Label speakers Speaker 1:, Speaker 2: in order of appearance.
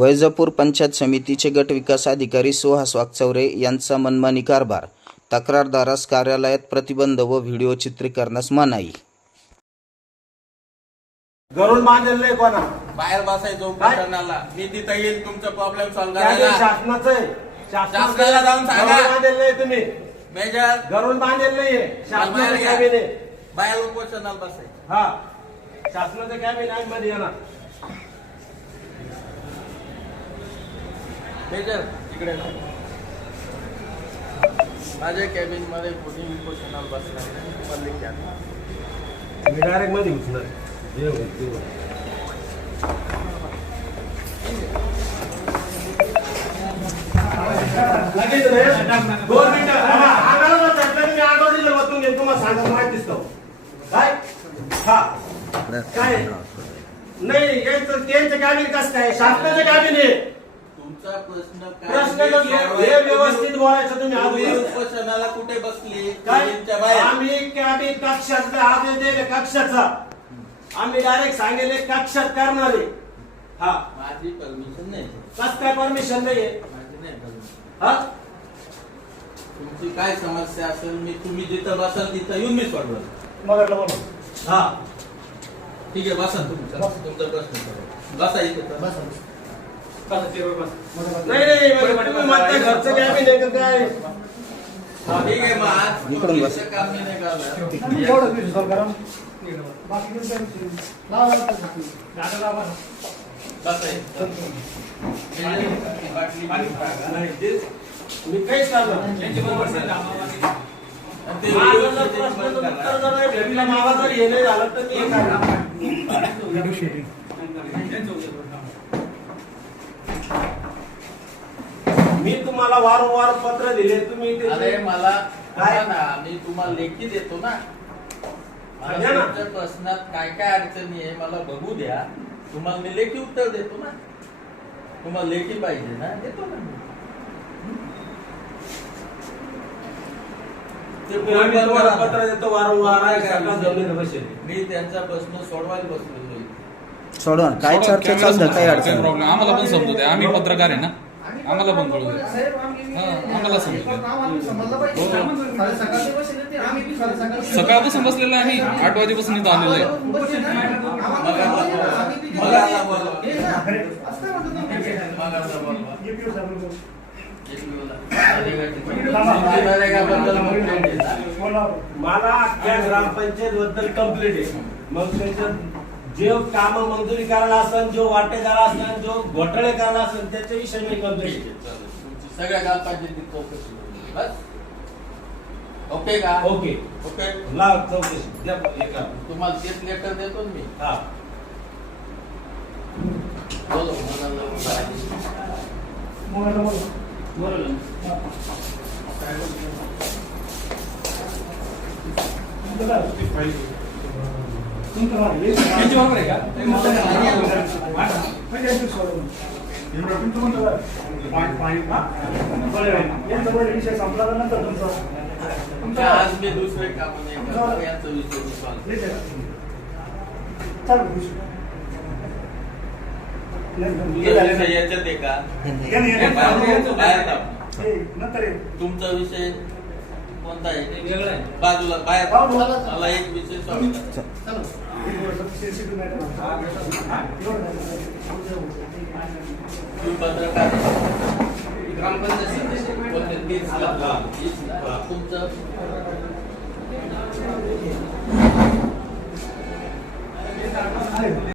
Speaker 1: वैजापूर पंचायत समितीचे गट विकास अधिकारी सुहास वागचौरे यांचा मनमानी कारभार तक्रारदारास कार्यालयात प्रतिबंध व व्हिडिओ चित्रीकरणास मनाई.
Speaker 2: गरुड बांधलेलं आहे कोणा.
Speaker 3: बाहेर बसायचो? उपोषणाला मी तिथं येईल तुमचा प्रॉब्लेम सॉल्व्ह
Speaker 2: त्या
Speaker 3: करायला
Speaker 2: शासनाचं आहे.
Speaker 3: शासनाला जाऊन सांगा.
Speaker 2: गरुड बांधलेलं आहे तुम्ही.
Speaker 3: मेजर.
Speaker 2: गरुड बांधलेलं आहे शासनाचं
Speaker 3: बाहेर.
Speaker 2: कॅबिन आहे
Speaker 3: बाहेर उपोषणाला बसायचं.
Speaker 2: हा. शासनाचं कॅबिन आहे मध्ये येणार.
Speaker 3: मेजर इकडे तिकडे माझ्या कॅबिनमध्ये कोणी इमोशनल बसणार नाही. तुम्हाला लिंक आणा.
Speaker 2: मी डायरेक्टमध्ये घुसणार. जे होईल लगेच दोन मिनिटं. हा, तर मी आठवडीला बसून घेईन. तुम्हाला सांगा माहिती दिसतो काय? हा. काय? नाही यांचं त्यांचं कॅबिन कसं काय? शासनाचं कॅबिन आहे.
Speaker 3: तुमचा प्रश्न काय
Speaker 2: प्रश्न तर हे हे. व्यवस्थित बोलायचं तुम्ही.
Speaker 3: उपोषणाला कुठे बसली?
Speaker 2: काय?
Speaker 3: बाहेर.
Speaker 2: आम्ही कॅबिन कक्षाचा आदेश दिले कक्षाचा. आम्ही डायरेक्ट सांगितले कक्षात करणारे. हा.
Speaker 3: माझी परमिशन नाही.
Speaker 2: कस काय परमिशन नाहीये?
Speaker 3: माझी नाही.
Speaker 2: हा?
Speaker 3: तुमची काय समस्या असेल मी तुम्ही जिथं बसाल तिथं येऊन मी सोडवलं.
Speaker 4: मगरला बोला.
Speaker 2: हा.
Speaker 3: ठीक आहे बसा तुम्ही. चला, तुमचा प्रश्न सोडवा. बसा इथे. तर.
Speaker 2: नाही नाही तुम्ही म्हणता घरचं कॅबिन आहे का काय
Speaker 3: ठीक आहे मग आज
Speaker 1: इकडून बस.
Speaker 3: तुमचं काम मी नाही करणार.
Speaker 4: तेवढंच विषय सॉल्व करा बाकी कोणता विषय? लावा, लावा.
Speaker 3: बसा इथे. बाटली
Speaker 2: नाही, तेच. मी काहीच नाही.
Speaker 3: आणि ते
Speaker 2: माझं जर
Speaker 3: बंद
Speaker 2: उत्तर
Speaker 3: करा.
Speaker 2: जर नाही भेटलं, मला जर हे नाही झालं तर मी हे करणार मी तुम्हाला वारंवार पत्र दिले तुम्ही ते-
Speaker 3: अरे मला
Speaker 2: काय?
Speaker 3: ना मी तुम्हाला लेखी देतो ना मला
Speaker 2: द्या ना.
Speaker 3: तुमच्या प्रश्नात काय काय अडचणी आहे मला बघू द्या तुम्हाला मी लेखी उत्तर देतो ना तुम्हाला लेखी पाहिजे ना देतो ना मी. ते
Speaker 2: मी आम्ही
Speaker 3: बंद
Speaker 2: तुम्हाला
Speaker 3: करा.
Speaker 2: पत्र देतो वारंवार? जमिनीवर बसेल.
Speaker 3: मी त्यांचा प्रश्न सोडवायला बसलेलो आहे.
Speaker 1: सोडवा काय चर्चा अडचण नाही.
Speaker 5: प्रॉब्लेम आम्हाला पण समजू दे आम्ही पत्रकार आहे ना आम्हाला पण कळू दे
Speaker 4: साहेब, आम्ही-
Speaker 5: हा, आम्हाला समजलं.
Speaker 4: सकाळचे-
Speaker 5: सकाळपासून बसलेलो आहे आठ वाजेपासून इथं आलेलो आहे.
Speaker 4: हे.
Speaker 2: मला त्या ग्रामपंचायत बद्दल कंप्लीट आहे. मग त्याच्यात जे काम मंजुरी करायला असेल जो वाटेदार असेल जो घोटाळे करायला असेल त्याच्याविषयी मी कंप्लीट
Speaker 3: सगळ्या ग्रामपंचायतीत चौकशी करू. बस. ओके का?
Speaker 2: ओके.
Speaker 3: ओके.
Speaker 2: लाव चौकशी. द्या हे करा.
Speaker 3: तुम्हाला तेच लेटर देतो ना मी.
Speaker 2: हा.
Speaker 3: बोलो
Speaker 4: बोला.
Speaker 3: काय बोलतो?
Speaker 4: बरोबर आहे का? तुमचा
Speaker 3: आज मी दुसरे काम यांचा विषय याच्यात आहे का
Speaker 4: नंतर
Speaker 3: तुमचा विषय कोणता आहे? बाजूला बाहेर.
Speaker 4: हा.
Speaker 3: मला एक.
Speaker 4: हा,
Speaker 3: पत्रकार ग्रामपंचायत. तुमचं.